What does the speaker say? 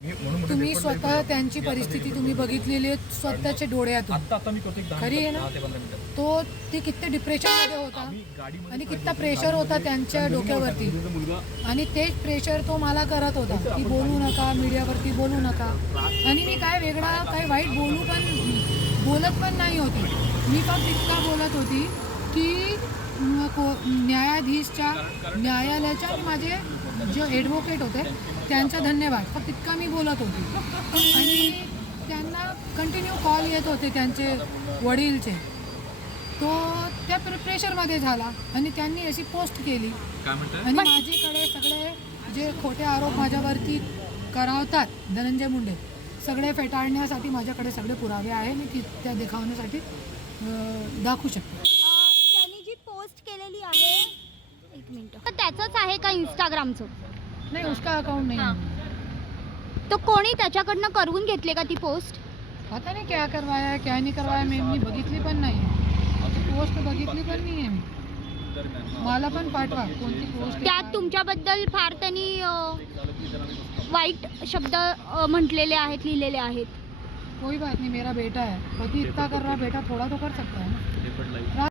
तुम्ही स्वतः त्यांची परिस्थिती तुम्ही बघितलेली आहे स्वतःच्या डोळ्यातून. खरी आहे ना. तो ते किती डिप्रेशनमध्ये होता आणि किती प्रेशर होता त्यांच्या डोक्यावरती आणि तेच प्रेशर तो मला करत होता की बोलू नका, मीडियावरती बोलू नका. आणि मी काय वेगळा काय वाईट बोलत पण नाही होती. मी फक्त इतका बोलत होती की न्यायालयाच्या आणि माझे जे ॲडव्होकेट होते त्यांचा धन्यवाद, फक्त इतका मी बोलत होती. आणि त्यांना कंटिन्यू कॉल येत होते त्यांचे वडीलचे. तो त्या प्रेशरमध्ये झाला आणि त्यांनी अशी पोस्ट केली आणि माझ्याकडे सगळे जे खोटे आरोप माझ्यावरती करावतात धनंजय मुंडे सगळे फेटाळण्यासाठी माझ्याकडे सगळे पुरावे आहे. मी त्या दिखावण्यासाठी दाखवू शकते. त्यांनी जी पोस्ट केलेली आहे, एक मिनिट, तर त्याचंच आहे का इंस्टाग्रामचं? नाही, उसका अकाउंट नाही. तो कोणी त्याच्याकडनं करून घेतले का ती पोस्ट? पता नाही क्या करवाया क्या नाही करवाया. मी बघितली पण नाही, पोस्ट बघितली पण नाही आहे. मी मला पण पाठवा कोणती पोस्ट. त्यात तुमच्याबद्दल फार त्यांनी वाईट शब्द म्हटलेले आहेत, लिहिलेले आहेत. कोई बात नहीं, मेरा बेटा है, पति इतना कर रहा, बेटा थोड़ा तो कर सकता है ना.